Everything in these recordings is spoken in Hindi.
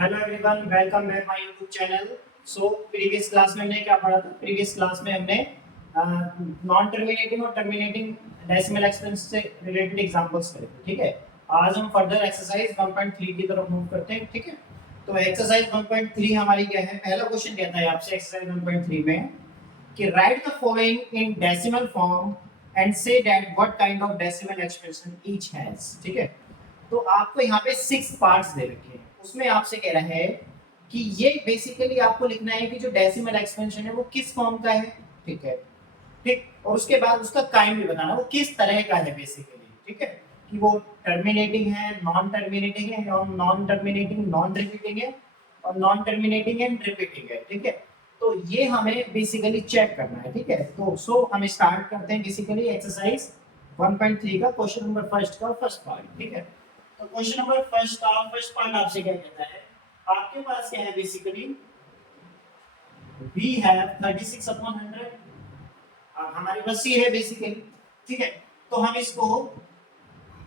Hello everyone, welcome back my YouTube channel. So previous class में हमने क्या पढ़ा था? प्रीवियस क्लास में हमने नॉन टर्मिनेटिंग और टर्मिनेटिंग डेसिमल एक्सपेंस से रिलेटेड एग्जांपल्स करे थे। ठीक है, आज हम फर्दर एक्सरसाइज 1.3 की तरफ मूव करते हैं। ठीक है, तो एक्सरसाइज 1.3 हमारी क्या है? पहला क्वेश्चन कहता है आपसे एक्सरसाइज 1.3 में कि right the following in decimal form and say that what kind of decimal expression each has. ठीक है, तो आपको यहाँ पे 6 पार्ट्स दे रखे हैं, उसमें आपसे कह रहा है कि ये बेसिकली आपको लिखना है कि जो डेसिमल एक्सपेंशन है वो किस फॉर्म का है। ठीक है, ठीक, और उसके बाद उसका काइंड भी बताना वो किस तरह का है बेसिकली। ठीक है, कि वो टर्मिनेटिंग है, नॉन टर्मिनेटिंग है, नॉन टर्मिनेटिंग नॉन रिपीटिंग है, और नॉन टर्मिनेटिंग एंड रिपीटिंग है। ठीक है, तो ये हमें बेसिकली चेक करना है। ठीक है, तो हम स्टार्ट करते हैं बेसिकली एक्सरसाइज 1.3 का क्वेश्चन नंबर फर्स्ट का फर्स्ट पार्ट। ठीक है, तो क्वेश्चन नंबर फर्स्ट का फर्स्ट पार्ट आपसे क्या कहता है? आपके पास क्या है बेसिकली? We have 36 upon 100। हमारे पास सी है बेसिकली। ठीक है, तो हम इसको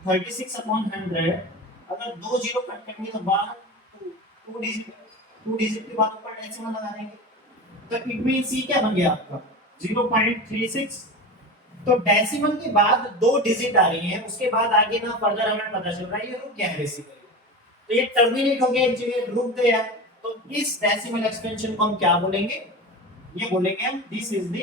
36 अपॉन 100 अगर दो जीरो कट करेंगे तो वन टू डिजिट के बाद ऊपर डेसिमल लगा देंगे, तो इट मींस ये क्या बन गया आपका 0.36। तो डेसिमल के बाद दो डिजिट आ रही है, उसके बाद आगे ना फर्दर हमें पता चल रहा है ये रुक क्या है बेसिकली। तो ये टर्मिनेट हो गया, एक जगह रुक गया। तो इस डेसिमल एक्सपेंशन को हम क्या बोलेंगे? ये बोलेंगे हम this is the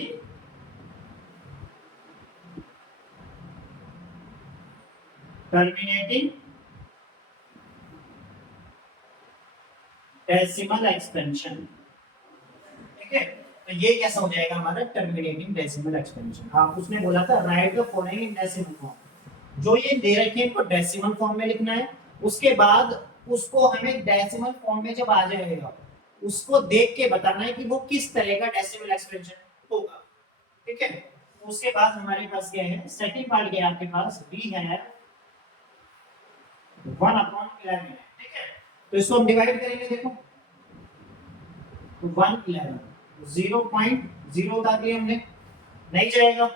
terminating decimal expansion. ठीक है, तो ये कैसा हो जाएगा हमारा टर्मिनेटिंग डेसिमल एक्सपेंशन। हाँ, उसने बोला था right the following in decimal form. जो ये दे रखे हैं इनको डेसिमल फॉर्म में लिखना है, उसके बाद उसको हमें डेसिमल फॉर्म में जब आ जाएगा उसको देख के बताना है कि वो किस तरह का डेसिमल एक्सपेंशन होगा। ठीक है, तो उसके बाद हमारे पास क्या है? सेकंड पार्ट क्या है आपके पास? वी है 1/11 है। ठीक है, तो इसको हम डिवाइड करेंगे। देखो, तो 111 0.0 उतार लिया हमने, नहीं जाएगा।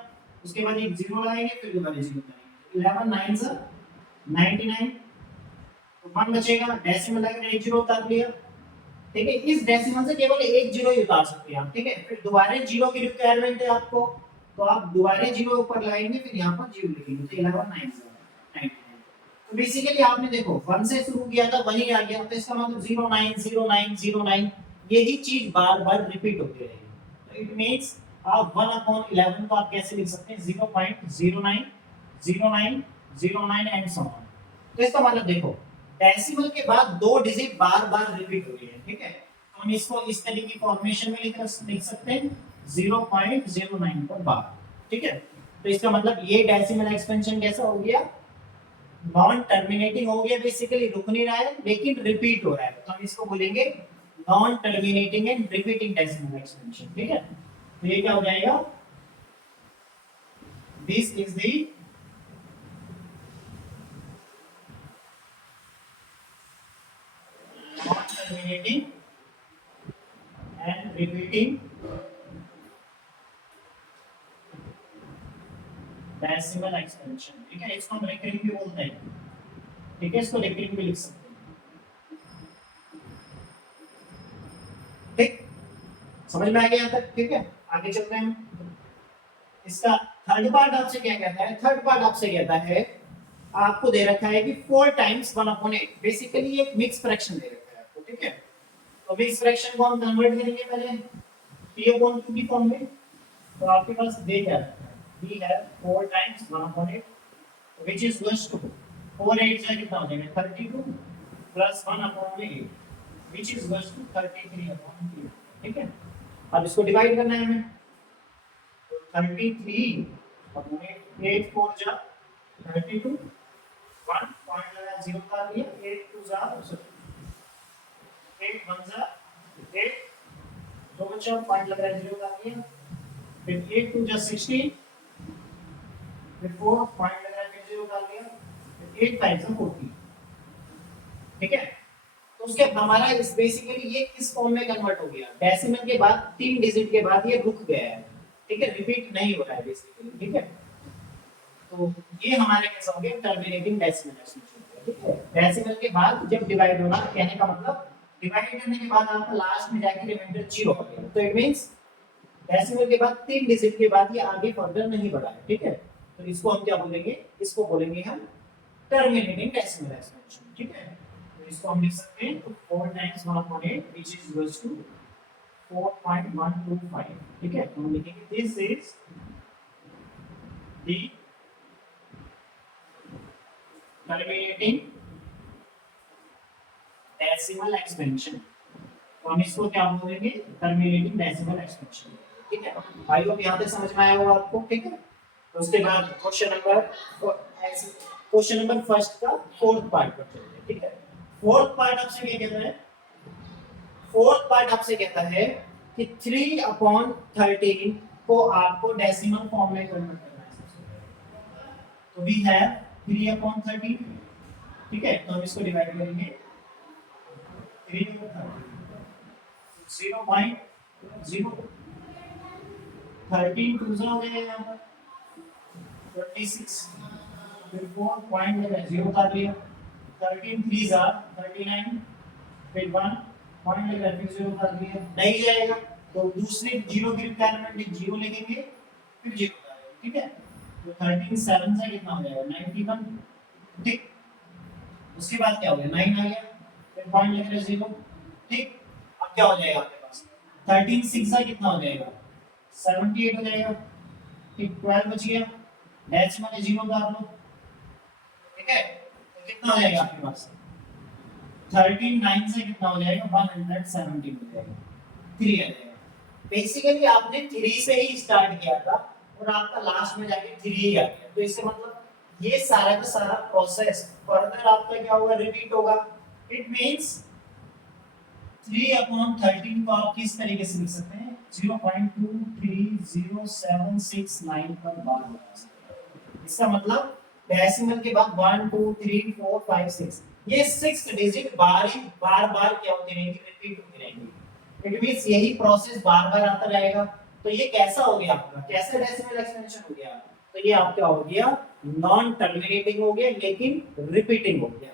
उसके बाद एक जीरो लगाएंगे, फिर दोबारा जीरो करेंगे, 11 9 से 99, तो 1 बचेगा। डेसिमल लगा एक जीरो उतार लिया। ठीक है, इस डेसिमल से केवल एक जीरो ही उतार सकते हैं आप। ठीक है, फिर दोबारा जीरो की रिक्वायरमेंट है आपको, तो आप दोबारा जीरो ऊपर लगाएंगे, फिर यहाँ पर जीरो लिखेंगे, तो 11 9 से 99। तो बेसिकली आपने देखो 1 से शुरू किया था, वही आ गया, तो इसका मतलब 09 09 09 यही चीज बार बार रिपीट होती रहेगी। तो इट मींस आप 1/11 को आप कैसे लिख सकते हैं? 0.09 09 09 एंड सो ऑन। तो इसका मतलब देखो डेसिमल के बाद दो डिजिट बार बार रिपीट हो रही है। ठीक है, तो हम इसको इस तरीके की फॉर्मेशन में लिख सकते हैं 0.09 पर बार। ठीक है, तो इसका मतलब ये डेसिमल एक्सपेंशन कैसा हो गया? नॉन टर्मिनेटिंग हो गया, बेसिकली रुक नहीं रहा है लेकिन रिपीट हो रहा है, तो हम इसको बोलेंगे non terminating and repeating decimal expansion. ठीक है, तो ये क्या हो जाएगा? This is the non terminating and repeating decimal expansion. ठीक है, इसको हम रिकरिंग भी बोलते हैं। ठीक है, इसको रिकरिंग भी लिख सकते हैं। ठीक, समझ में आ गया यहाँ तक? ठीक है, आगे चलते हैं हम। इसका थर्ड पार्ट आपसे क्या कहता है? थर्ड पार्ट आपसे कहता है, आपको दे रखा है कि 4 टाइम्स 1/8, बेसिकली एक मिक्स फ्रैक्शन दे रखा है आपको। ठीक है, तो मिक्स फ्रैक्शन को हम कन्वर्ट करेंगे पहले p/2 की फॉर्म में। तो आपके पास दे क्या रखा है? b है 4 times 1/8 which is equals to 4 8 से कितना हो जाएगा 32 plus 1/8 which is equals to 33/3। ठीक है, अब इसको डिवाइड करना है हमें, 33 अपॉन 8 4 जा 32 1 पॉइंट लगा 0 का लिया 8 2 जा 8 1 जा 8 दो बचा पॉइंट लग रहा है 0 का लिया, फिर 8 2 जा 16, फिर 4 पॉइंट लग रहा है 0 का लिया, फिर 8 5 जा 40। ठीक है, तो उसके हमारा इस बेसिकली ये किस फॉर्म में कन्वर्ट हो गया? डेसिमल के बाद 3 डिजिट के बाद ये रुक गया है। ठीक है, रिपीट नहीं हो रहा है बेसिकली। ठीक है, तो ये हमारे कैसा हो गया? Terminating decimal expansion. ठीक है, डेसिमल के बाद जब डिवाइड होना, कहने का मतलब डिवाइड करने के बाद आपका लास्ट में जाके रिमाइंडर 0 आ गया, तो इट मींस डेसिमल के बाद 3 डिजिट के बाद ये आगे फर्दर नहीं बढ़ा है, ठीक है। तो इसको हम क्या बोलेंगे, इसको बोलेंगे हम टर्मिनेटिंग डेसिमल एक्सपेंशन, ठीक है। तो इसको हम लिख सकते हैं 4 times 1.8 which is equals to 4.125, ठीक है। तो हम लिखेंगे this is the terminating decimal expansion. तो हम इसको क्या बोलेंगे, टर्मिनेटिंग डेसिमल एक्सपेंशन, ठीक है। आई होप यहां तक समझ में आया होगा आपको, ठीक है। तो उसके बाद क्वेश्चन नंबर फर्स्ट का फोर्थ पार्ट पर चलते हैं, ठीक है। फोर्थ पार्ट आपसे क्या कहता है, फोर्थ पार्ट आपसे कहता है कि 3/13 को आपको डेसिमल फॉर्म में कन्वर्ट करना है। तो वी हैव 3/13, ठीक है। तो हम इसको डिवाइड करेंगे 3/13, 0.0, 13 टू हो गया यहाँ पर 26, फिर 4 पॉइंट लगा 0 काट लिया, 13 3 जा 39, फिर 1 पॉइंट लगा फिर 0 काट लिया, नहीं जाएगा तो दूसरे 0 की रिक्वायरमेंट 0 लिखेंगे फिर 0 काटेंगे, ठीक है। तो 13 7 से कितना हो जाएगा 91, ठीक। उसके बाद क्या हो गया 9 आ गया, फिर पॉइंट लगा 0, ठीक। अब क्या हो जाएगा आपके पास 13 6 से कितना हो जाएगा 78 हो जाएगा, ठीक। 12 बच गया, डेसिमल में 0 डाल लो, ठीक है। तो कितना हो जाएगा आपके पास 13 9 से कितना हो जाएगा 170 हो जाएगा, 3 आ जाएगा। बेसिकली आपने 3 से ही स्टार्ट किया था और आपका लास्ट में जाके 3 ही आ गया, तो इसका मतलब ये सारा का सारा प्रोसेस फर्दर आपका क्या होगा, रिपीट होगा। इट मींस 3/13 को आप किस तरीके से लिख सकते हैं 0.23079 पर बार लगा सकते हैं। इसका मतलब डेसिमल के बाद 1 2 3 4 5 6 ये 6 डिजिट बार बार क्या होती रहेंगी, रिपीट होती रहेंगी। इट मींस यही प्रोसेस बार बार आता रहेगा। तो ये कैसा हो गया आपका, कैसा डेसिमल एक्सपेंशन हो गया, तो ये आपका हो गया नॉन टर्मिनेटिंग हो गया लेकिन रिपीटिंग हो गया,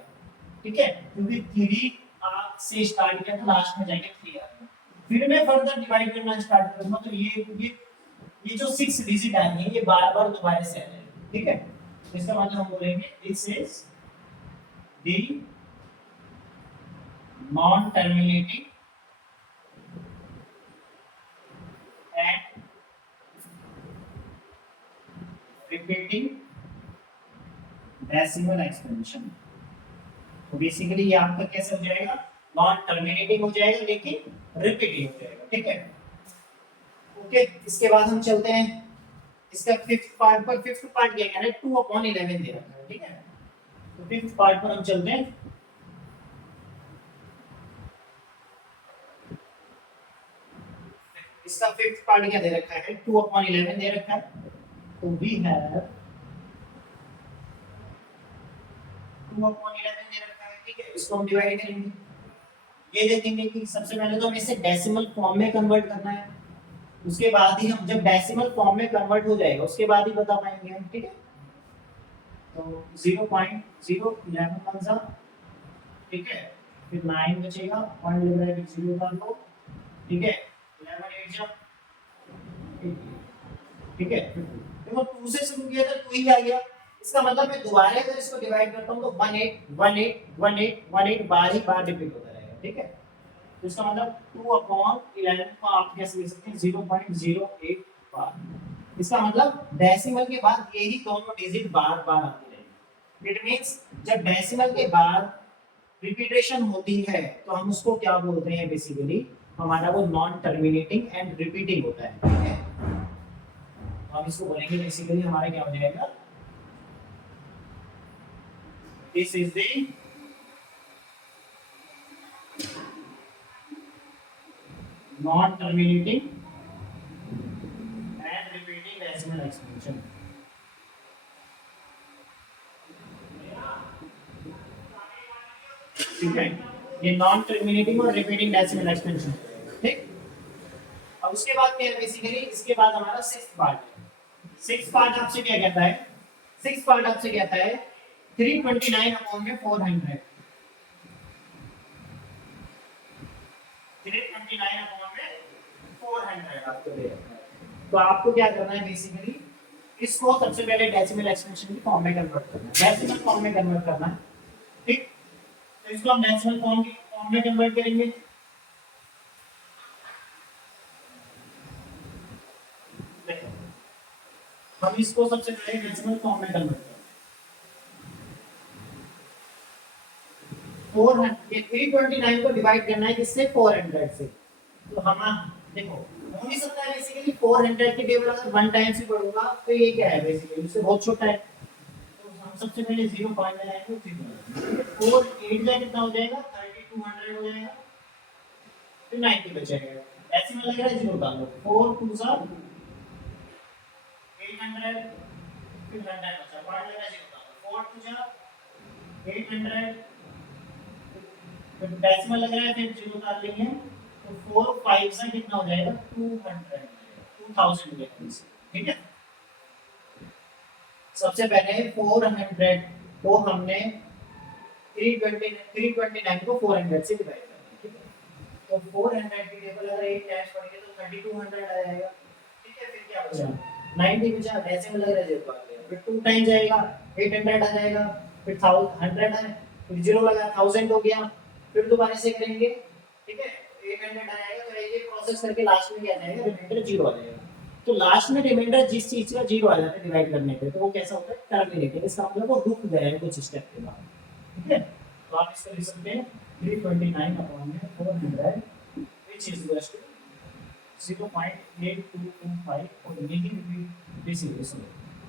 ठीक है। क्योंकि 3 से स्टार्ट किया तो लास्ट में जाके 3 आ गया, फिर मैं फर्दर डिवाइड करना स्टार्ट करूंगा तो ये जो 6 डिजिट आएंगे ये बार-बार दोबारा से आ जाएंगे, ठीक है। तो इसका मतलब हम बोलेंगे this is the non terminating and repeating decimal expansion. तो बेसिकली ये आपका कैसे हो जाएगा, नॉन टर्मिनेटिंग हो जाएगा लेकिन रिपीटिंग हो जाएगा, ठीक है। ओके, इसके बाद हम चलते हैं इसका फिफ्थ पार्ट पर। फिफ्थ पार्ट क्या कह रहा है 2/11 दे रखा है, ठीक है। तो फिफ्थ पार्ट पर हम चलते हैं। इसका फिफ्थ पार्ट क्या दे रखा है 2/11 दे रखा है। तो वी हैव 2/11 दे रखा है, ठीक है। इसको हम डिवाइड करेंगे, ये देखेंगे कि सबसे पहले तो हमें इसे डेसिमल फॉर्म में कन्वर्ट करना है, उसके बाद ही हम जब डेसिमल फॉर्म में कन्वर्ट हो जाएगा उसके बाद ही बता पाएंगे हम, ठीक है। तो 0.011 बचा, ठीक है। फिर 9 बचेगा, पॉइंट लग रहा है फिर 0 डाल दो, ठीक है। 11 8 जा, ठीक है। देखो 2 से शुरू किया था 2 ही आ गया, इसका मतलब मैं दोबारा अगर इसको डिवाइड करता हूं तो 18 18 18 18 बार ही बार रिपीट होता रहेगा, ठीक है। तो इसका मतलब 2/11 को आप कैसे लिख सकते हैं 0.08 बार। इसका मतलब डेसिमल के बाद यही दोनों डिजिट बार बार आती रहेंगी। इट मींस जब डेसिमल के बाद रिपीटेशन होती है तो हम उसको क्या बोलते हैं, बेसिकली हमारा वो नॉन टर्मिनेटिंग एंड रिपीटिंग होता है, ठीक है। तो हम इसको बोलेंगे बेसिकली हमारा क्या हो जाएगा, this is the non-terminating and repeating decimal expansion. ठीक है, ये नॉन टर्मिनेटिंग और रिपीटिंग डेसिमल एक्सपेंशन, ठीक। अब उसके बाद क्या है, बेसिकली इसके बाद हमारा सिक्स्थ पार्ट है। सिक्स्थ पार्ट आपसे क्या कहता है, सिक्स्थ पार्ट आपसे कहता है 329/400 329 अपॉन में 400 आपको दे रखा है। तो आपको क्या करना है बेसिकली, इसको सबसे पहले डेसिमल एक्सपेंशन की फॉर्म में कन्वर्ट करना है, डेसिमल फॉर्म में कन्वर्ट करना है, ठीक। तो इसको हम डेसिमल फॉर्म में कन्वर्ट करेंगे। हम इसको सबसे पहले डेसिमल फॉर्म में कन्वर्ट करेंगे। 329 को डिवाइड करना है किससे, 400 से। तो हम देखो हो नहीं सकता है बेसिकली 400 की टेबल अगर 1 टाइम से पढ़ूंगा तो ये क्या है बेसिकली इससे बहुत छोटा है। तो हम सबसे पहले 0 पॉइंट लगाएंगे, 4 8 जाए कितना हो जाएगा, 3200 हो जाएगा, फिर 90 बचेगा। ऐसे में लग रहा है 0 डाल दो, 4 2 सा 800, फिर 100 बचा, पॉइंट लगा 0 डाल दो, 4 2 सा 800, फिर डेसिमल लग रहा है फिर 0 डाल लेंगे, तो 4 5 से कितना हो जाएगा, 200 2000 हो जाएगा, ठीक है। सबसे पहले 400 को हमने 329 को 400 से डिवाइड करना है, ठीक है। तो 400 की टेबल अगर एक डैश पढ़ेंगे तो 3200 आ जाएगा, ठीक है। फिर क्या बचा, 90 बचा, डेसिमल लग रहा है 0 आ गया, फिर 2 टाइम जाएगा 800 आ जाएगा, फिर 100 है, फिर 0 लगा 1000 हो गया, फिर दोबारा से करेंगे, ठीक है। 800 आ जाएगा, तो ये प्रोसेस करके लास्ट में क्या आ जाएगा, रिमाइंडर 0 आ जाएगा। तो लास्ट में रिमाइंडर जिस चीज का 0 आ जाता है डिवाइड करने पे, तो वो कैसा होता है, टर्मिनेटेड। इसका मतलब वो रुक गया है कुछ स्टेप के बाद, ठीक है। तो आप इसको लिख सकते हैं 329 अपॉन में 400 व्हिच इज इक्वल टू 0.8225 और नेगेटिव बेसिस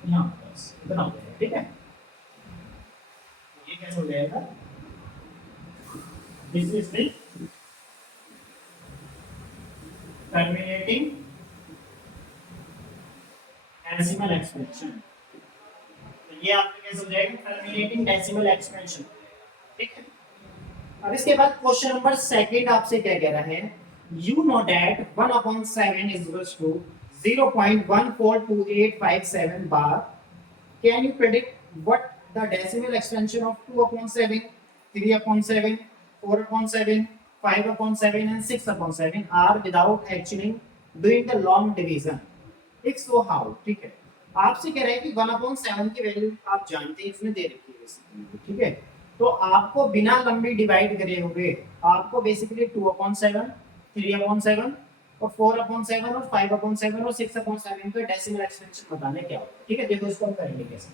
यहाँ बस इतना हो जाएगा, ठीक है। ये कैसे हो जाएगा, this is the terminating decimal expansion. तो ये आपका कैसे हो जाएगा, टर्मिनेटिंग डेसिमल एक्सपेंशन, ठीक है। अब इसके बाद क्वेश्चन नंबर सेकंड आपसे क्या कह रहा है, you know that 1/7 is equals to 0.142857 bar, can you predict what the decimal expansion of 2/7, 3/7, 4/7, 5/7 and 6/7 are without actually doing the long division, if so how, ठीक है। आपसे कह रहा है कि 1/7 की वैल्यू आप जानते हैं, इसमें दे रखी है बेसिकली, ठीक है। तो आपको बिना लंबी डिवाइड करे हुए आपको बेसिकली 2/7, 3/7 और 4/7 और 5/7 और 6/7 का डेसिमल एक्सपेंशन बताना क्या होगा, ठीक है। देखो इसको हम करेंगे कैसे।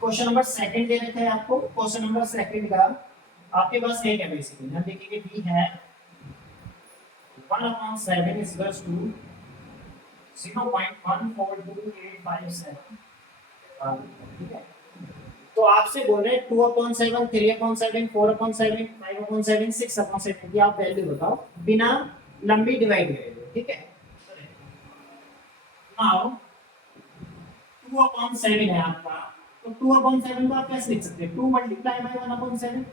क्वेश्चन नंबर सेकंड दे रखा है आपको। क्वेश्चन नंबर सेकंड का आपके पास एक है बेसिकली, हम देखेंगे वी है 1/7 इज इक्वल्स टू 0.142857, ठीक है। तो आपसे बोल रहे हैं 2/7, 3/7, 4/7, 5/7, 6/7 की आप वैल्यू बताओ बिना लंबी डिवाइड करे, ठीक है। नाउ 2/7 है आपका, तो 2/7 को आप कैसे लिख सकते हैं, 2 मल्टीप्लाई बाय 1/7।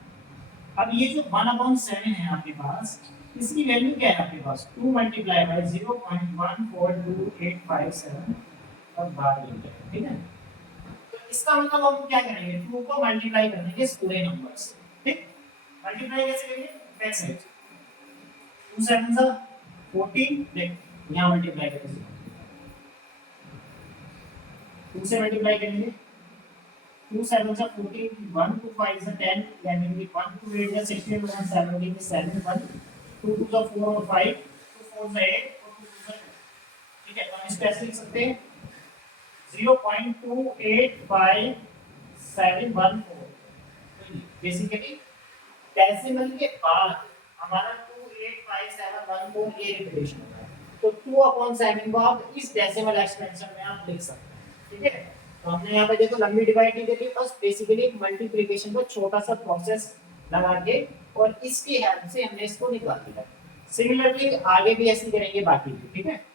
अब ये जो 1/7 है आपके पास, इसकी वैल्यू क्या है आपके पास, 2 मल्टीप्लाई बाय 0.142857 और बार लिख, ठीक है। इसका मतलब हम क्या करेंगे, 2 को मल्टीप्लाई करेंगे इस पूरे नंबर से, ठीक। मल्टीप्लाई कैसे करेंगे, बैक साइड 2 7 सा 14, देख यहां मल्टीप्लाई करेंगे 2 से मल्टीप्लाई करेंगे, 2 7 सा 14, 1 2 5 सा 10, 11 1 2 8 सा 16, 1 17 सा 7, 1 2 2 सा 4 और 5, 2 4 सा 8 और 2 2 सा 2, ठीक है। तो हम इसको ऐसे लिख सकते हैं 0.285714, बेसिकली डेसिमल के बाद हमारा 285714 ये रिपीटेशन होगा। तो 2/7 को आप इस डेसिमल एक्सपेंशन में आप लिख सकते हैं, ठीक है। तो हमने यहाँ पे देखो लंबी डिवाइड नहीं करी, बस बेसिकली मल्टीप्लिकेशन को छोटा सा प्रोसेस लगा के और इसकी हेल्प से हमने इसको निकाल दिया। सिमिलरली आगे भी ऐसे करेंगे बाकी भी, ठीक है।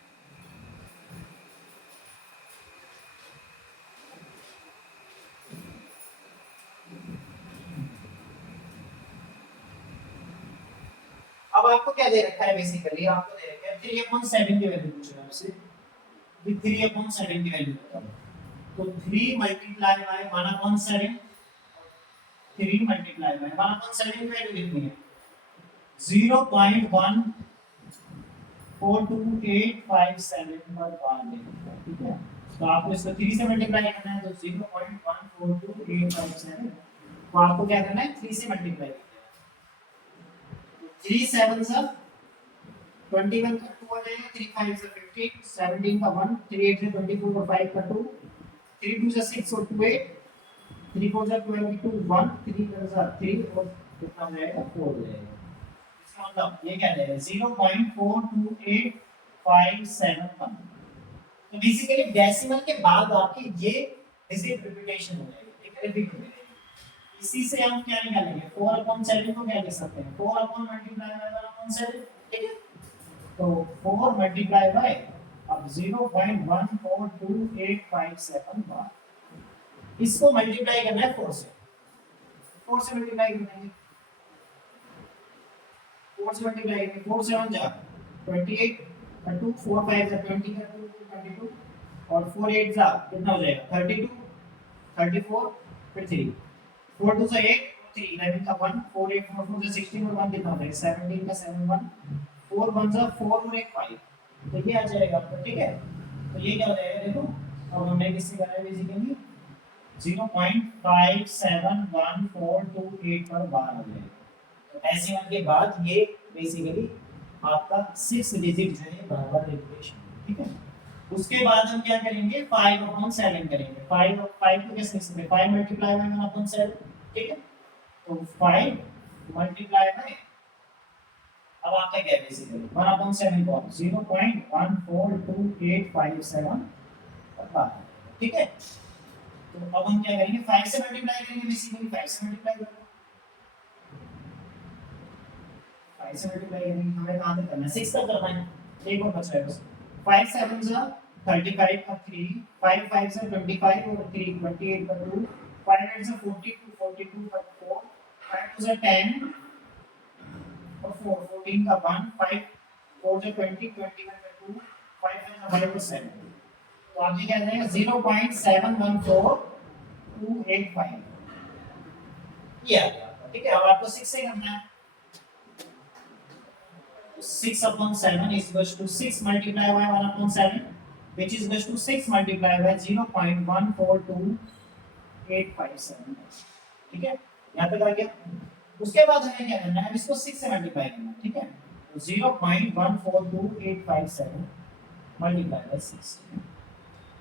अब आपको क्या दे रखा है, बेसिकली आपको दे रखा है 3/7 की वैल्यू पूछ रहा है आपसे, 3/7 की वैल्यू बताओ। तो 3 मल्टीप्लाई बाय 1/7, 3 मल्टीप्लाई बाय 1/7 की वैल्यू कितनी है, 0.142857 पर बार लेंगे, ठीक है। तो आपको इसको 3 से मल्टीप्लाई करना है, तो 0.142857 तो आपको क्या करना है, 3 से मल्टीप्लाई करना है। 3 7 सर 21 का 2 आ जाएगा, 3 5 से 15, 17 का 1, 3 8 से 24 और 5 का 2, 3 2 से 6 और 2 8, 3 4 से 22 1, 3 1 से 3 और कितना हो जाएगा 4 हो जाएगा। इसका मतलब ये क्या जाएगा 0.428571। तो बेसिकली डेसिमल के बाद आपकी ये डिजिट रिपीटेशन हो जाएगी, ठीक है, रिपीट हो जाएगी। इसी से हम क्या निकालेंगे 4/7 को क्या लिख सकते हैं 4/7, ठीक है। तो 4 मल्टीप्लाई बाय अब 0.142857 बार, इसको मल्टीप्लाई करना है 4 से, 4 से मल्टीप्लाई करेंगे, 4 से मल्टीप्लाई करेंगे, 4 7 जा 28 का 2, 4 5 जा 20 का 2 22 और 4 8 जा कितना हो जाएगा 32 34 फिर 3, 4 2 से 8 3 11 का 1, 4 8 4 4 से 16 और 1 कितना हो जाएगा 17 का 7 1, 4 1 जा 4 और 1 5, तो ये आ जाएगा आपका, ठीक है। तो ये क्या हो जाएगा देखो, अब हमने किससे करा है बेसिकली 0.571428 पर बार हो जाएगा। तो डेसिमल के बाद ये बेसिकली आपका 6 डिजिट जो है बराबर रिपीटेशन, ठीक है। उसके बाद हम क्या करेंगे 5/7 करेंगे, 5 और 5 को कैसे लिख सकते हैं 5 मल्टीप्लाई बाय 1/7, ठीक है। तो 5 मल्टीप्लाई बाय अब आपका क्या है बेसिकली 1/7 को 0.142857 बार, ठीक है। तो अब हम क्या करेंगे 5 से मल्टीप्लाई करेंगे, बेसिकली 5 से मल्टीप्लाई करेंगे, 5 से मल्टीप्लाई करेंगे, हमें कहां तक करना है 6 तक करना है, एक और बचा है बस। 5 7 जा 35 का 3, 5 5 से 25 और 3 28 का 2, 5 8 से 42 42 का 4, 5 2 से 10 और 4 14 का 1, 5 4 से 20 21 का 2, 5 का 5 और 7, तो आगे क्या आ जाएगा 0.714285, ये आ गया, ठीक है। अब आपको 6 से करना है, 6/7 is equals to 6 multiplied by 1/7, which is equals to 6 multiplied by 0.142857, ठीक है, यहाँ तक आ गया। उसके बाद हमें क्या करना है, अब इसको 6 से मल्टीप्लाई करना है, ठीक है। तो 0.142857 मल्टीप्लाई बाय 6,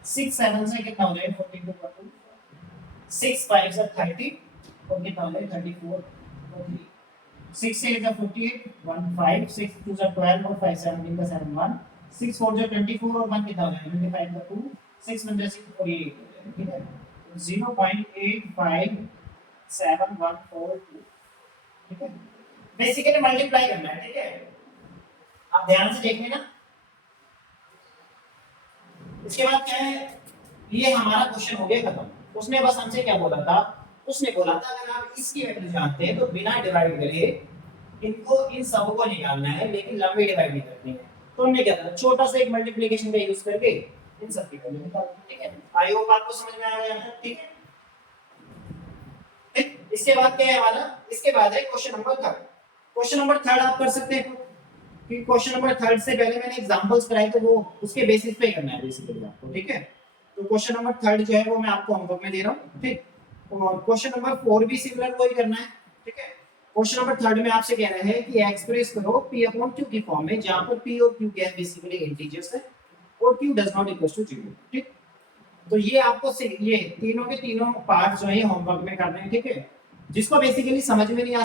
6 7 से कितना हो जाएगा 42 का 2, 6 5 से 30 और कितना हो जाएगा 34 और 3, 6 8 का 48 1 5, 6 2 का 12 और 5 17 का 7 1, 6 4 जो 24 और 1 कितना हो जाएगा 25 का 2, 6 1 6 और 8 हो जाएगा, ठीक है। 0.857142, ठीक है। बेसिकली मल्टीप्लाई करना है, ठीक है। आप ध्यान से देख लेना। इसके बाद क्या है, ये हमारा क्वेश्चन हो गया खत्म। उसने बस हमसे क्या बोला था, उसने बोला था अगर आप इसकी वैल्यू जानते हैं तो बिना डिवाइड करे इनको इन सब को निकालना है, लेकिन लंबी डिवाइड नहीं करनी है। तो हमने क्या करा, छोटा सा एक मल्टीप्लिकेशन का यूज करके इन सब की वैल्यू निकाल दी, ठीक है। आई होप आपको समझ में आ गया है, ठीक है। इसके बाद क्या है हमारा, इसके बाद है क्वेश्चन नंबर 3। क्वेश्चन नंबर 3 आप कर सकते हैं, कि क्वेश्चन नंबर 3 से पहले मैंने एग्जांपल्स कराए तो वो उसके बेसिस पे करना है बेसिकली आपको, ठीक है। तो क्वेश्चन नंबर 3 जो है वो मैं आपको होमवर्क में दे रहा हूं, ठीक। और क्वेश्चन नंबर 4 भी सिमिलर वही करना है, ठीक है। क्वेश्चन नंबर 3 में आपसे कह रहा है कि एक्सप्रेस करो p अपॉन q की फॉर्म में, जहां पर p और q क्या है बेसिकली इंटीजर्स है और q does not equal to 0, ठीक। तो ये आपको ये तीनों के तीनों पार्ट जो है होमवर्क में करने हैं, ठीक है। जिसको बेसिकली समझ में नहीं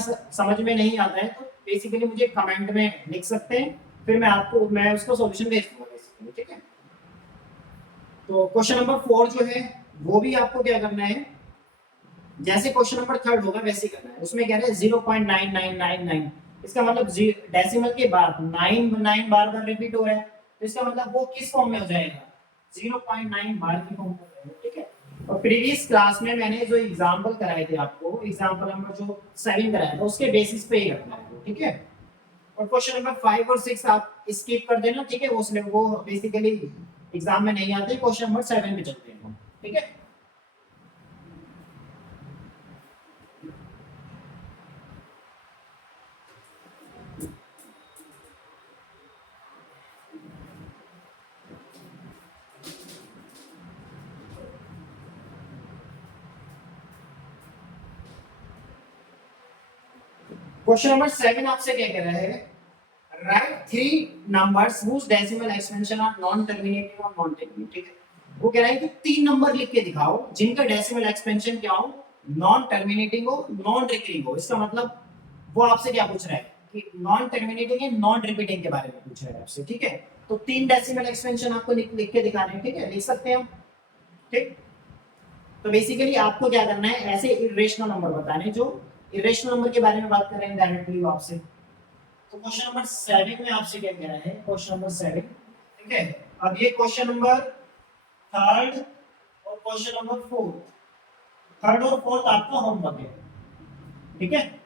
आता है तो बेसिकली मुझे कमेंट में लिख सकते हैं, फिर मैं उसको सॉल्यूशन भेज दूंगा बेसिकली, ठीक है। तो क्वेश्चन नंबर 4 जो है वो भी आपको क्या करना है, जैसे क्वेश्चन नंबर 3 होगा वैसे ही करना है। उसमें कह रहे हैं 0.9999, इसका मतलब डेसिमल के बाद 9 बार बार रिपीट हो रहा है, तो इसका मतलब वो किस फॉर्म में हो जाएगा 0.9 बार की फॉर्म में हो जाएगा, ठीक है। और प्रीवियस क्लास में मैंने जो एग्जांपल कराए थे आपको, एग्जांपल नंबर जो 7 कराया था उसके बेसिस पे ही रखना है, ठीक है। और क्वेश्चन नंबर 5 और 6 आप स्किप कर देना, ठीक है, वो बेसिकली एग्जाम में नहीं आते। क्वेश्चन नंबर 7 पे चलते हैं, ठीक है। क्वेश्चन नंबर 7 आपसे क्या कह रहा है, write three numbers whose decimal expansion are non terminating और नॉन टर्मिनेटिंग, ठीक है। वो कह रहा है कि तीन नंबर लिख के दिखाओ जिनका डेसिमल एक्सपेंशन क्या हो, नॉन टर्मिनेटिंग हो, नॉन रिकरिंग हो। इसका मतलब वो आपसे क्या पूछ रहा है कि नॉन टर्मिनेटिंग या नॉन रिपीटिंग के बारे में पूछ रहा है आपसे, ठीक है। तो तीन डेसिमल एक्सपेंशन आपको लिख के दिखाने हैं, ठीक है, लिख सकते हैं हम, ठीक। तो बेसिकली आपको क्या करना है, ऐसे इरेशनल नंबर बताने जो इरेशनल नंबर के बारे में बात कर रहे हैं डायरेक्टली आपसे। तो क्वेश्चन नंबर 7 में आपसे क्या कह रहा है, क्वेश्चन नंबर 7, ठीक है। अब ये क्वेश्चन नंबर थर्ड और क्वेश्चन नंबर फोर्थ, थर्ड और फोर्थ आपका होमवर्क है, ठीक है।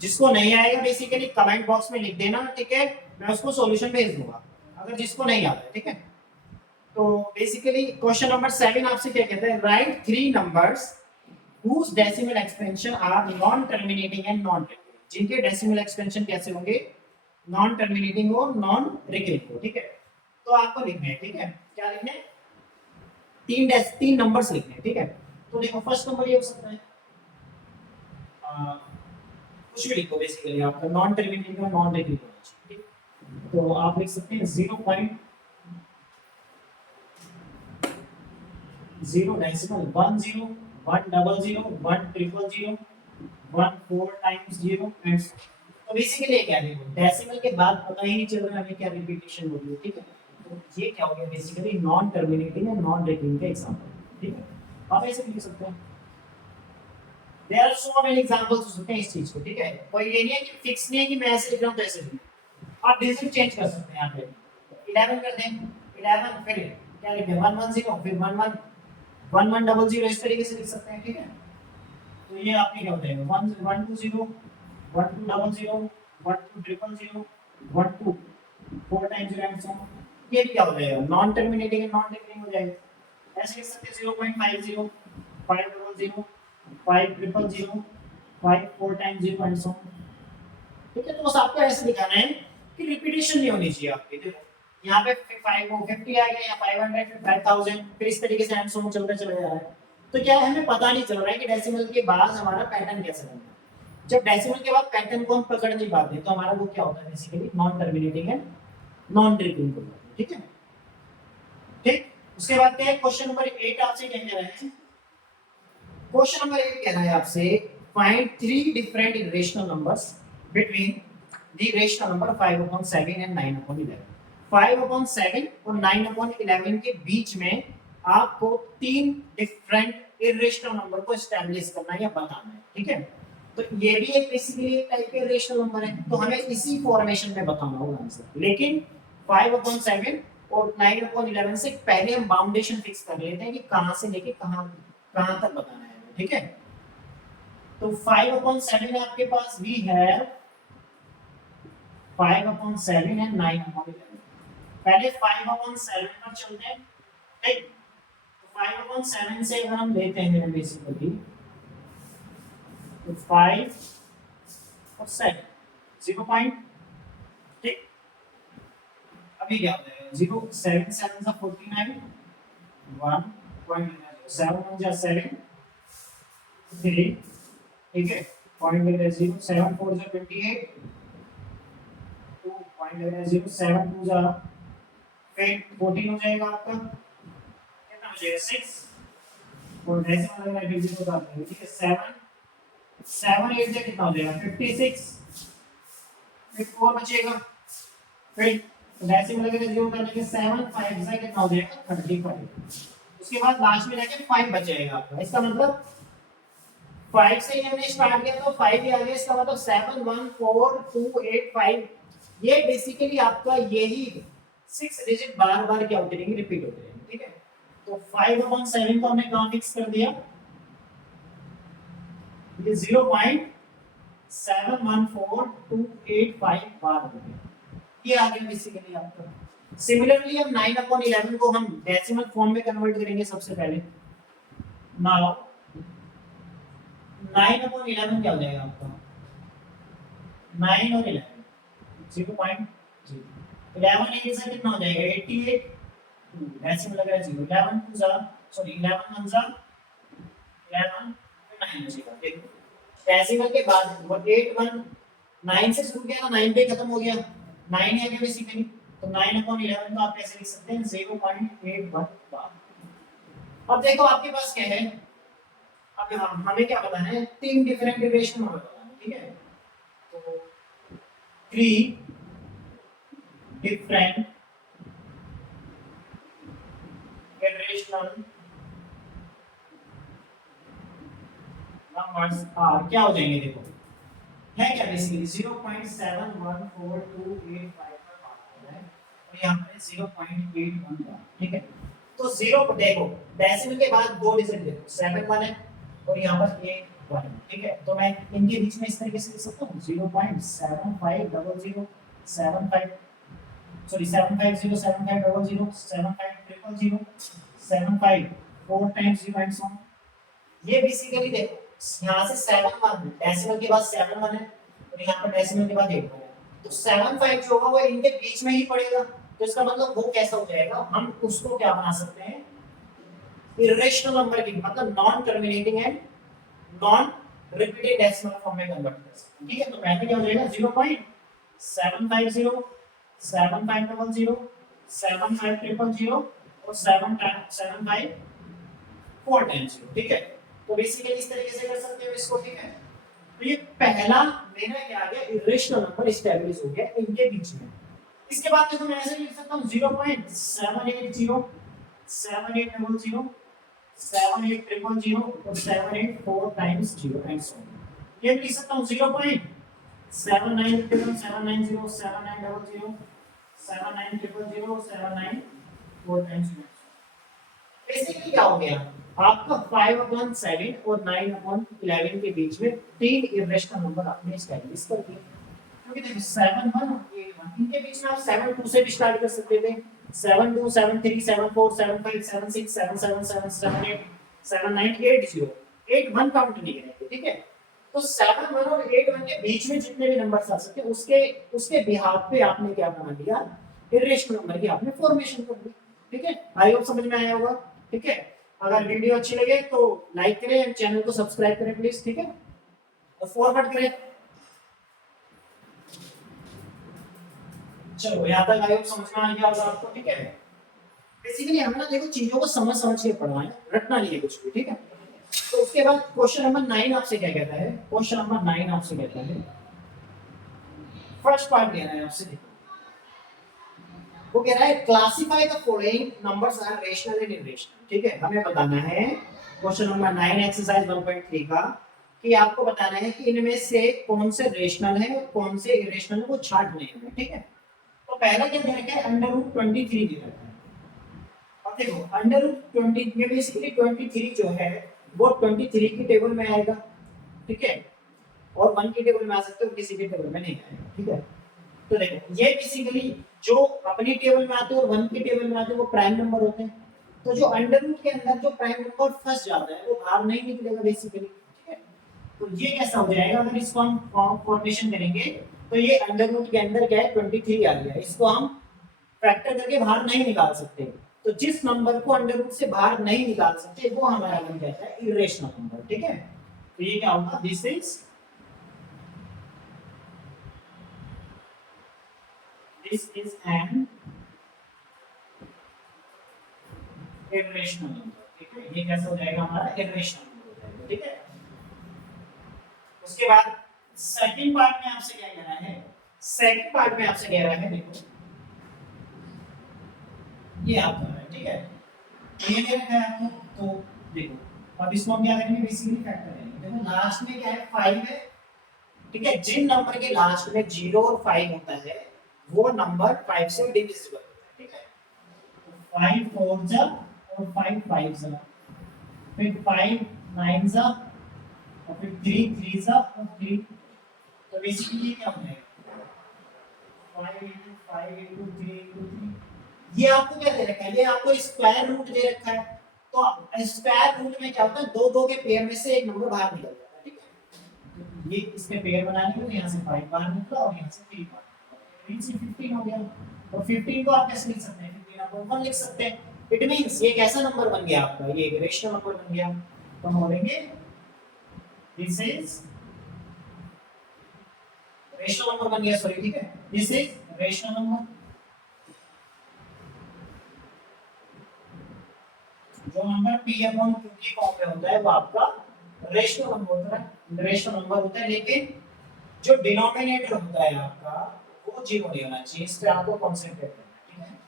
जिसको नहीं आएगा बेसिकली कमेंट बॉक्स में लिख देना, ठीक है, मैं उसको सॉल्यूशन भेज दूंगा अगर जिसको नहीं आता है, ठीक है। तो बेसिकली क्वेश्चन नंबर 7 आपसे क्या कहता है, write three numbers whose decimal expansion are non terminating and non recurring, जिनके डेसिमल एक्सपेंशन कैसे होंगे, नॉन टर्मिनेटिंग हो, नॉन रिकरिंग हो, ठीक है। तो आपको लिखना है, ठीक है, क्या लिखना है, तीन नंबर्स लिखने हैं, ठीक है। तो देखो फर्स्ट नंबर ये हो सकता है कुछ भी लिखो बेसिकली आपका नॉन टर्मिनेटिंग और नॉन रिकरिंग होना चाहिए, ठीक। तो आप लिख सकते हैं 0.0 डेसिमल 10 100 100 1 टाइम्स 0 एंड तो बेसिकली ये क्या है, डेसिमल के बाद पता ही नहीं चल रहा है हमें क्या रिपीटेशन हो रही है, ठीक है। तो ये क्या हो गया बेसिकली नॉन टर्मिनेटिंग या नॉन रिकरिंग का एग्जांपल, ठीक है। आप ऐसे भी लिख सकते हैं, there are so many examples हो सकते हैं इस चीज को, ठीक है। कोई ये नहीं है कि फिक्स नहीं है कि मैं ऐसे लिख रहा हूं तो ऐसे लिख, आप डिजिट चेंज कर सकते हैं यहां पे 11 कर दें, 11 फिर क्या लिखें 110 फिर 11 1100 इस तरीके से लिख सकते हैं, ठीक है। तो ये आपके क्या होते हैं 120 1200 12000 12 4 टाइम्स रैंक सम, ये भी क्या हो जाएगा non terminating and non recurring हो जाएगा। ऐसे लिख सकते हैं 0.50 500 5000 5 4 टाइम्स 0 एंड सम, ठीक है। तो बस आपको ऐसे दिखाना है कि रिपीटेशन नहीं होनी चाहिए आपकी, देखो यहाँ पे 50 आ गया या 500 फिर 5000 फिर इस तरीके से एंड सम चलता चला जा रहा है। तो क्या है हमें पता नहीं चल रहा है कि डेसिमल के बाद हमारा पैटर्न कैसे बनना है। जब डेसिमल के बाद पैटर्न को हम पकड़ नहीं पाते तो हमारा वो क्या होता है बेसिकली नॉन टर्मिनेटिंग है, नॉन रिपीटिंग होता है, ठीक है। ठीक, उसके बाद क्या है क्वेश्चन नंबर 8 आपसे क्या कह रहा है, क्वेश्चन नंबर 8 कह रहा है आपसे find three different irrational numbers between the irrational number 5/7 and 9/11। 5/7 और 9/11 के बीच में आपको तीन डिफरेंट इरेशनल नंबर को एस्टैब्लिश करना है या बताना है, ठीक है। तो ये भी एक बेसिकली एक टाइप का इरेशनल नंबर है, तो हमें इसी फॉर्मेशन में बताना होगा आंसर। लेकिन 5/7 और 9/11 से पहले हम बाउंडेशन फिक्स कर लेते हैं कि कहां से लेके कहां कहां तक बताना है, ठीक है। तो 5/7 आपके पास भी है 5/7 एंड 9/11। पहले 5/7 पर चलते हैं, ठीक। तो 5/7 से अगर हम लेते हैं बेसिकली तो 5 और 7 0 पॉइंट, ठीक। अभी क्या होता है 0 7 7 सा 49 1.7 1 7 3, ठीक है, पॉइंट लग रहा है 0 7 4 जा 28 2 पॉइंट लग रहा है 0 7 2 जा फिर 14 हो जाएगा आपका, कितना हो जाएगा 6 और डेसिमल लग रहा है फिर 0 डाल देंगे, ठीक है। 7 7 8 जा कितना हो जाएगा 56 फिर 4 बचेगा फिर डेसिमल लग रहा है 0 डालने के 7 5 जा कितना हो जाएगा 35। उसके बाद लास्ट में जाके 5 बचेगा आपका, इसका मतलब 5 से ही हमने स्टार्ट किया तो 5 ही आ गया, इसका मतलब 7 1 4 2 8 5, ये बेसिकली आपका यही 6 डिजिट बार बार क्या होते रहेंगे रिपीट होते रहेंगे, ठीक है। तो 5/7 को हमने कहां फिक्स कर दिया, ये 0.714285 बार हो गया, ये आ गया बेसिकली आपका। सिमिलरली हम 9/11 को हम डेसिमल फॉर्म में कन्वर्ट करेंगे सबसे पहले। नाउ 9/11 क्या हो जाएगा आपका 9 और 11 0.0 11 8 से कितना हो जाएगा 88 डेसिमल लग रहा है 0 11 2 जा सॉरी 11 1 जा 11 9 बचेगा, देखो डेसिमल के बाद वो 8 1 9 से शुरू किया था 9 पे खत्म हो गया 9 है क्या बेसिकली तो 9/11 को आप कैसे लिख सकते हैं 0.81 अब देखो आपके पास क्या है अब हमें क्या बताना है तीन डिफरेंट रिलेशन हमें बताना है ठीक है तो three different irrational numbers are क्या हो जाएंगे देखो है क्या बेसिकली 0.714285 का पार्ट है और यहाँ पर 0.81 का ठीक है तो 0 को देखो डेसिमल के बाद दो डिजिट देखो 7 1 है और यहाँ पर 8 1 ठीक है तो मैं इनके बीच में इस तरीके से लिख सकता हूँ 0.7500 75 sorry 7507500 75000 75 4 times 0 and so on ये बेसिकली देखो यहाँ से 7 1 डेसिमल के बाद 7 1 है और यहाँ पर डेसिमल के बाद 8 1 है तो 7 5 जो होगा वो इनके बीच में ही पड़ेगा तो इसका मतलब वो कैसा हो जाएगा हम उसको क्या बना सकते हैं इरेशनल नंबर की मतलब non terminating and non repeated decimal form में कन्वर्ट कर सकते हैं ठीक है तो पहले क्या हो जाएगा 0.750 7500 75000 और 775 4 टाइम्स ठीक है तो बेसिकली इस तरीके से कर सकते हो इसको ठीक है तो ये पहला मेरा क्या आ गया इरेशनल नंबर एस्टैब्लिश हो गया इनके बीच में इसके बाद देखो मैं ऐसे लिख सकता हूं 0.780 7800 78000 और 784 टाइम्स 0 एंड सो ऑन ये भी लिख सकता हूं 0.790 790 7900 7900 79 4 टाइम्स बेसिकली क्या हो गया आपका 5/7 और 9/11 के बीच में तीन इरेशनल नंबर आपने एस्टैब्लिश कर दिए क्योंकि देखो 7 1 और 8 1 इनके बीच में आप 7 2 से भी स्टार्ट कर सकते थे 7 2 7 3 7 4 7 5 7 6 7 7 7 7 8 7 9 8 0 8 1 काउंट नहीं करेंगे ठीक है तो 7 1 और 8 1 के बीच में जितने भी नंबर्स आ सकते हैं उसके उसके बिहाफ पे आपने क्या बना दिया इरेशनल नंबर की आपने फॉर्मेशन कर दी ठीक है आई होप समझ में आया होगा ठीक है अगर वीडियो अच्छी लगे तो लाइक करें एंड चैनल को सब्सक्राइब करें प्लीज ठीक है और फॉरवर्ड करें चलो यहाँ तक आई होप समझ में आ गया होगा आपको ठीक है बेसिकली हमें ना देखो चीजों को समझ समझ के पढ़ना है रटना नहीं है कुछ भी ठीक है तो उसके बाद क्वेश्चन नंबर 9 आपसे क्या कहता है क्वेश्चन नंबर 9 आपसे कहता है फर्स्ट पार्ट कह रहा है आपसे देखो वो कह रहा है classify the following numbers are rational and irrational ठीक है हमें बताना है क्वेश्चन नंबर 9 एक्सरसाइज 1.3 का कि आपको बताना है कि इनमें से कौन से रेशनल है और कौन से इरेशनल है वो छांटने हैं ठीक है तो पहला क्या दे रखा है √23 दे रखा है अब देखो √20 ये बेसिकली 23 जो है वो 23 की टेबल में आएगा ठीक है और 1 की टेबल में आ सकते हो किसी की टेबल में नहीं आएगा ठीक है तो देखो ये बेसिकली जो अपनी टेबल में आते हैं और 1 की टेबल में आते हैं वो प्राइम नंबर होते हैं तो जो अंडर रूट के अंदर जो प्राइम नंबर फंस जाता है वो बाहर नहीं निकलेगा बेसिकली ठीक है तो ये कैसा हो जाएगा अगर इसको हम फॉर्मेशन करेंगे तो ये अंडर रूट के अंदर क्या है 23 आ गया इसको हम फैक्टर करके बाहर नहीं निकाल सकते तो जिस नंबर को अंडर रूट से बाहर नहीं निकाल सकते वो हमारा बन जाता है इरेशनल नंबर ठीक है तो ये क्या होगा this is an irrational number ठीक है ये कैसा हो जाएगा हमारा irrational number हो जाएगा ठीक है उसके बाद सेकंड पार्ट में आपसे क्या कह रहा है सेकंड पार्ट में आपसे कह रहा है देखो ये आपका है ठीक है ये दे रखा है आपको तो देखो अब इसको हम क्या करेंगे बेसिकली फैक्टर करेंगे देखो लास्ट में क्या है 5 है ठीक है जिन नंबर के लास्ट में 0 और 5 होता है वो नंबर 5 से डिविजिबल होता है ठीक है 5 4 जा और 5 5 जा फिर 5 9 जा और फिर 3 3 जा और 3 तो बेसिकली ये क्या हो जाएगा 5 into 5 into 3 into 3 ये आपको क्या दे रखा है ये आपको स्क्वायर रूट दे रखा है तो स्क्वायर रूट में क्या होता है दो दो के पेयर में से एक नंबर बाहर निकल जाता है ठीक है ये इसके पेयर बनाने के लिए यहाँ से 5 बाहर निकला और यहाँ से 3 बाहर 15 हो गया और 15 को आप कैसे लिख सकते हैं 15 आप 1 लिख सकते हैं इट मींस ये कैसा नंबर बन गया आपका ये रेशनल नंबर बन गया तो हम बोलेंगे दिस इज रेशनल नंबर बन गया, सॉरी, ठीक है, दिस इज रेशनल नंबर। जो नंबर p अपॉन q की फॉर्म में होता है वो आपका रेशनल नंबर होता है, रेशनल नंबर होता है। लेकिन जो डिनोमिनेटर होता है आपका वो जीरो नहीं होना चाहिए, इस पे आपको कंसंट्रेट करना है, ठीक है।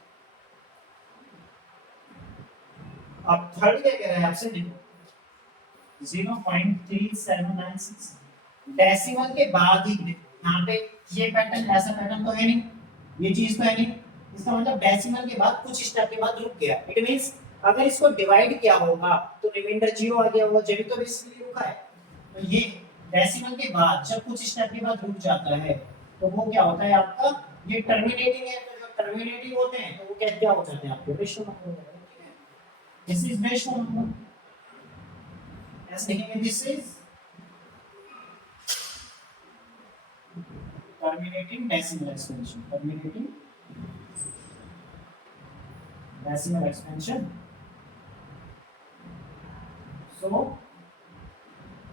अब थर्ड क्या कह रहा है आपसे, देखो 0.3796 डेसिमल के बाद ही, देखो यहाँ पे ये पैटर्न, ऐसा पैटर्न तो है नहीं, ये चीज तो है नहीं, इसका मतलब डेसिमल के बाद कुछ स्टेप के बाद रुक गया। इट मींस अगर इसको डिवाइड किया होगा तो रिमाइंडर जीरो आ गया होगा, जब तो इसलिए रुका है। तो ये डेसिमल के बाद जब कुछ स्टेप के बाद रुक जाता है तो वो क्या होता है आपका, ये टर्मिनेटिंग है। तो जो टर्मिनेटिंग होते हैं तो वो क्या हो जाते हैं आपके रेशनल नंबर हो जाते हैं, ठीक है। दिस इज रेशनल नंबर, ऐसे लिखेंगे, this is terminating decimal expansion, terminating decimal expansion, so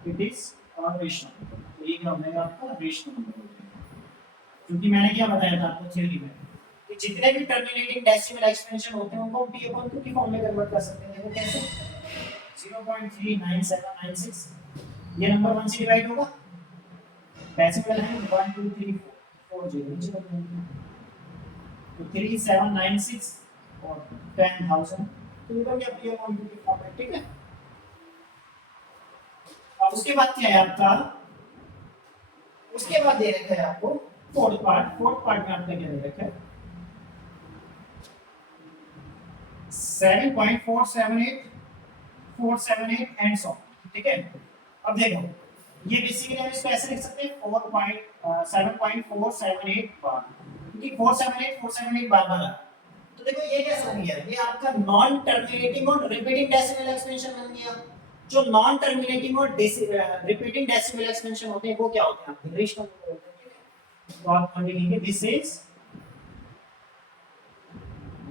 it is a rational number। तो ये क्या हो जाएगा आपका रेशनल नंबर हो जाएगा, क्योंकि मैंने क्या बताया था आपको थ्योरी में कि जितने भी टर्मिनेटिंग डेसिमल एक्सपेंशन होते हैं उनको p अपॉन q की फॉर्म में कन्वर्ट कर सकते हैं। देखो कैसे, 0.39796 ये नंबर 1 से डिवाइड होगा, डेसिमल है 1 2 3 4 0 नीचे रख देंगे, तो 3796 और 10000, तो ये बन गया p अपॉन q की फॉर्म में, ठीक है। अब उसके बाद क्या है आपका, उसके बाद दे रखा है आपको फोर्थ पार्ट में आपका क्या दे रखा है 7.478 478 एंड सो, ठीक है। अब देखो ये बेसिकली हम इसको ऐसे लिख सकते हैं 7.478 बार, क्योंकि 478 बार बार आ। तो देखो ये कैसा बन गया, ये आपका नॉन टर्मिनेटिंग और रिपीटिंग डेसिमल एक्सपेंशन बन गया। जो नॉन टर्मिनेटिंग और रिपीटिंग डेसिमल एक्सपेंशन होते हैं वो क्या होते हैं आपके रेशनल नंबर होते हैं, ठीक है। तो आप लिखेंगे this is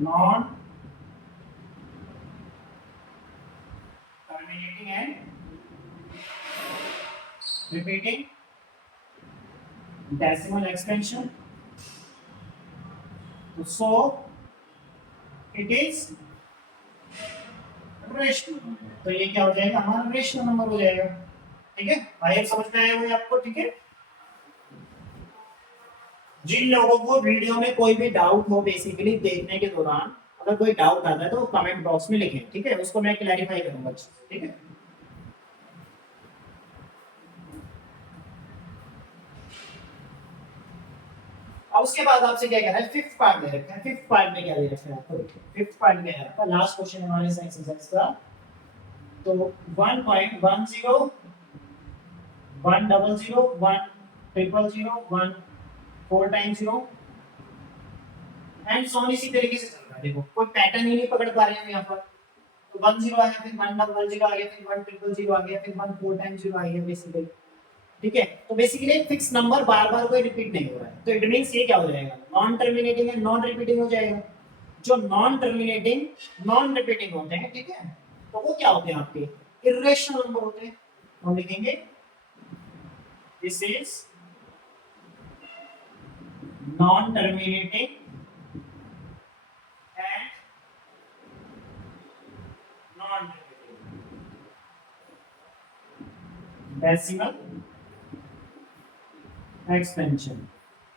non terminating and repeating decimal expansion, so it is rational number. तो ये क्या हो जाएगा हमारा रेशनल नंबर हो जाएगा, ठीक है। आइए समझ में आया होगा आपको, ठीक है। जिन लोगों को वीडियो में कोई भी डाउट हो बेसिकली देखने के दौरान, अगर कोई डाउट आता है तो कमेंट बॉक्स में लिखें, ठीक है, उसको मैं क्लैरिफाई करूंगा, ठीक है। अब उसके बाद आपसे क्या कह रहा है, फिफ्थ पार्ट दे रखा है। फिफ्थ पार्ट में क्या दे रखा है आपको, फिफ्थ पार्ट में है आपका लास्ट क्वेश्चन हमारे इस एक्सरसाइज का। तो 1.10 100 100 1 4 टाइम्स 0 एंड सो ऑन, इसी तरीके से चल रहा है। देखो कोई पैटर्न ही नहीं पकड़ पा रहे हैं यहाँ पर। तो 10 आया, फिर 100 आ गया, फिर 100 आ गया, फिर 1 4 टाइम्स 0 आ गया बेसिकली, ठीक है। तो बेसिकली एक फिक्स नंबर बार बार कोई रिपीट नहीं हो रहा है। तो इट मींस ये क्या हो जाएगा, non terminating and non repeating हो जाएगा। जो नॉन टर्मिनेटिंग नॉन रिपीटिंग होते हैं, ठीक है, तो वो क्या होते हैं आपके इर्रेशनल नंबर होते हैं। हम लिखेंगे this is non terminating and non repeating decimal expansion.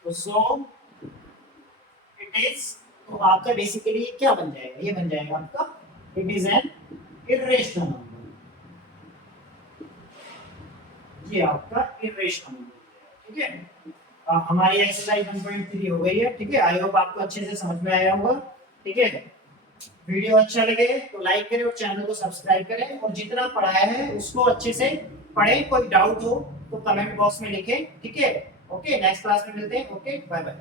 तो सो इट इज, तो आपका बेसिकली क्या बन जाएगा, ये बन जाएगा आपका it is an irrational number, ये आपका इर्रेशनल नंबर, ठीक है। हमारी एक्सरसाइज 1.3 हो गई है, ठीक है। आई होप आपको अच्छे से समझ में आया होगा, ठीक है। वीडियो अच्छा लगे तो लाइक करें और चैनल को सब्सक्राइब करें, और जितना पढ़ाया है उसको अच्छे से पढ़ें। कोई डाउट हो तो कमेंट बॉक्स में लिखें, ठीक है। ओके, नेक्स्ट क्लास में मिलते हैं। Okay, bye bye.